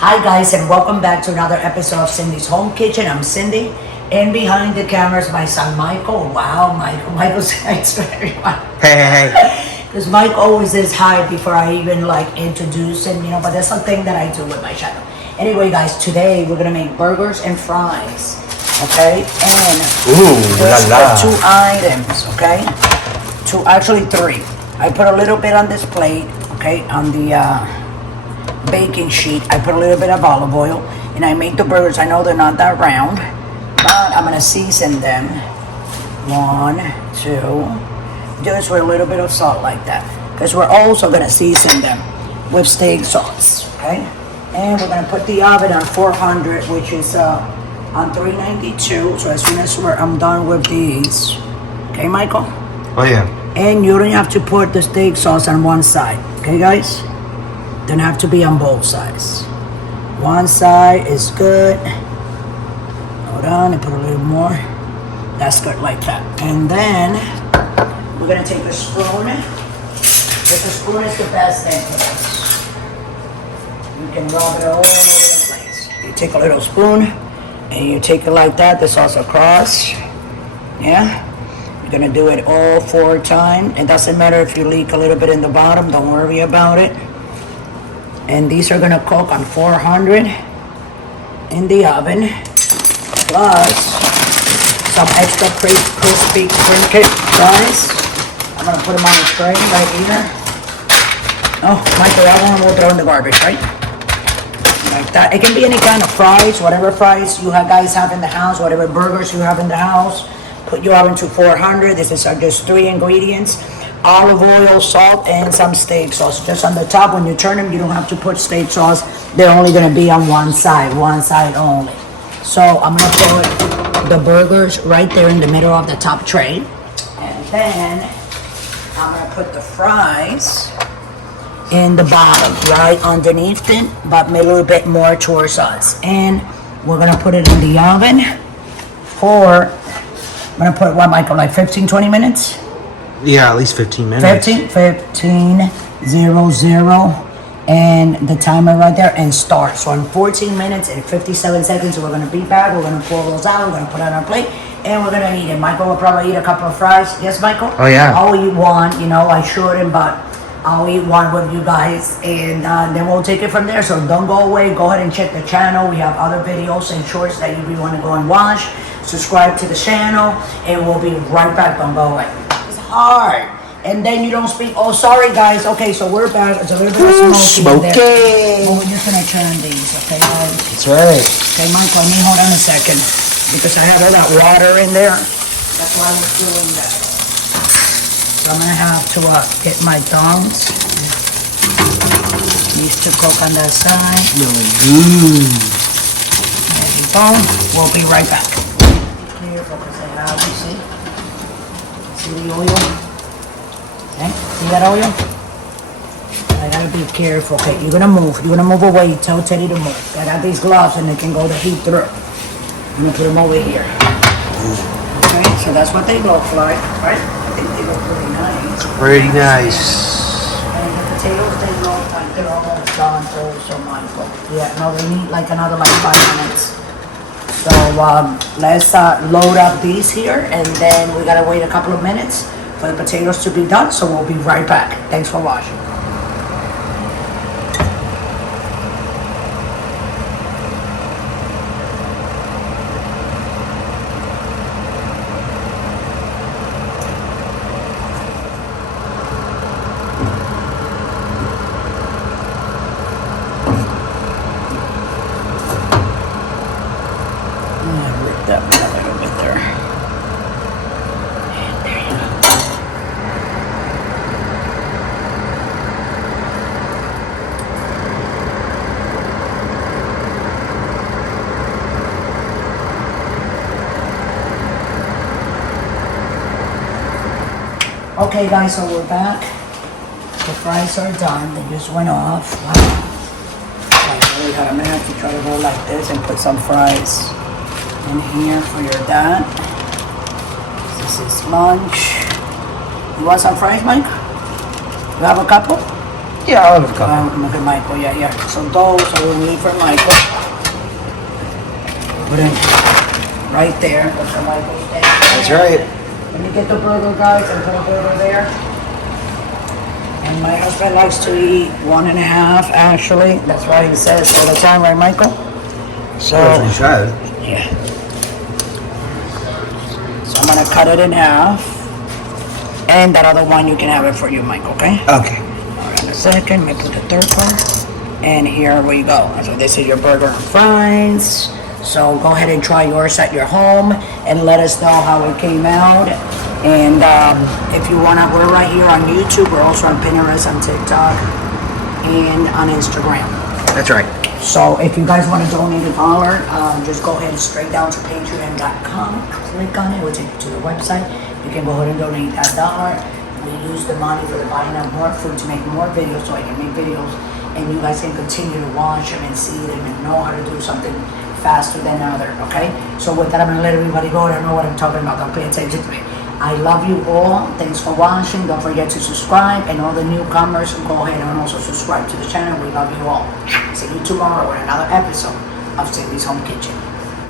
Hi guys, and welcome back to another episode of Cindy's Home Kitchen. I'm Cindy, and behind the camera is my son Michael. Wow, Michael's thanks to everyone. Hey. Because Mike always says hi before I even introduce him, but that's something that I do with my channel. Anyway guys, today we're gonna make burgers and fries, okay? And just for 2 items, okay? Actually 3. I put a little bit on this plate, okay, on the baking sheet. I put a little bit of olive oil, and I make the burgers. I know they're not that round, but I'm gonna season them. 1, 2, just with a little bit of salt like that, because we're also gonna season them with steak sauce, okay? And we're gonna put the oven on 400, which is on 392. So as soon as I'm done with these, okay, Michael? Oh yeah. And you don't have to put the steak sauce on one side, okay, guys? Don't have to be on both sides. One side is good. Hold on, and put a little more. That's good, like that. And then we're gonna take a spoon. This spoon is the best thing for this. You can rub it all over the place. You take a little spoon, and you take it like that. The sauce across. Yeah. You're gonna do it all 4 times. It doesn't matter if you leak a little bit in the bottom. Don't worry about it. And these are gonna cook on 400 in the oven, plus some extra crispy crinkle fries. I'm gonna put them on the tray right here. Oh, Michael, that one we'll throw in the garbage, right? Like that. It can be any kind of fries, whatever fries you guys have in the house, whatever burgers you have in the house. Put your oven to 400. This is just 3 ingredients. Olive oil, salt, and some steak sauce. Just on the top, when you turn them, you don't have to put steak sauce. They're only gonna be on one side only. So I'm gonna put the burgers right there in the middle of the top tray. And then I'm gonna put the fries in the bottom, right underneath it, but a little bit more towards us. And we're gonna put it in the oven for, I'm gonna put what, Michael, like 15, 20 minutes? Yeah, at least 15 minutes. 15, 0, and the timer right there, and start. So in 14 minutes and 57 seconds, we're gonna be back. We're gonna pull those out. We're gonna put it on our plate, and we're gonna eat it. Michael will probably eat a couple of fries. Yes, Michael? Oh yeah. I'll eat one. I shouldn't, but I'll eat one with you guys, and then we'll take it from there. So don't go away. Go ahead and check the channel. We have other videos and shorts that you want to go and watch. Subscribe to the channel, and we'll be right back. Don't go away. Hard, and then you don't speak. Oh, sorry guys. Okay, so we're back. It's a little bit of smoky in there. Well, we're just gonna turn these, okay guys? That's right. Okay, Michael, let me hold on a second, because I have all that water in there. That's why we're doing that. So I'm gonna have to get my tongs. These to cook on that side. Good. There you go. We'll be right back. Be careful, because I have, you see? See the oil? Okay, see that oil? I gotta be careful. Okay, you're gonna move away. Tell Teddy to move. I got these gloves and they can go the heat through. I'm gonna put them over here. Okay, so that's what they look like, right? I think they look pretty nice. Pretty nice. And the potatoes, they look like they're almost done also, Michael. Yeah, no, they need another 5 minutes. So let's load up these here, and then we gotta wait a couple of minutes for the potatoes to be done, so we'll be right back. Thanks for watching. That one a little bit there. And there you go. Okay guys, so we're back. The fries are done. They just went off. Wow. I really had a minute to try to go like this and put some fries in here for your dad. This is lunch. You want some fries, Mike? You have a couple? Yeah, I'll have a couple. Look at Michael, yeah. So those I will leave for Michael. Put it right there. That's for Michael's thing. That's right. Let me get the burger, guys, and put a burger there. And my husband likes to eat 1.5, actually. That's why he says all the time, right, Michael? So, That's what he said. yeah. So I'm gonna cut it in half. And that other one, you can have it for you, Michael, okay? Okay. Hold on a second, let me put the third part. And here we go. So this is your burger and fries. So go ahead and try yours at your home and let us know how it came out. And if you wanna, we're right here on YouTube. We're also on Pinterest, on TikTok, and on Instagram. That's right. So if you guys want to donate $1, just go ahead straight down to patreon.com, click on it, we'll take you to the website. You can go ahead and donate that $1. We use the money for the buying of more food to make more videos, so I can make videos and you guys can continue to watch them and see them and know how to do something faster than other, okay? So with that, I'm gonna let everybody go. I don't know what I'm talking about, don't pay attention to me. I love you all. Thanks for watching. Don't forget to subscribe, and all the newcomers, go ahead and also subscribe to the channel. We love you all. See you tomorrow with another episode of Cindy's Home Kitchen.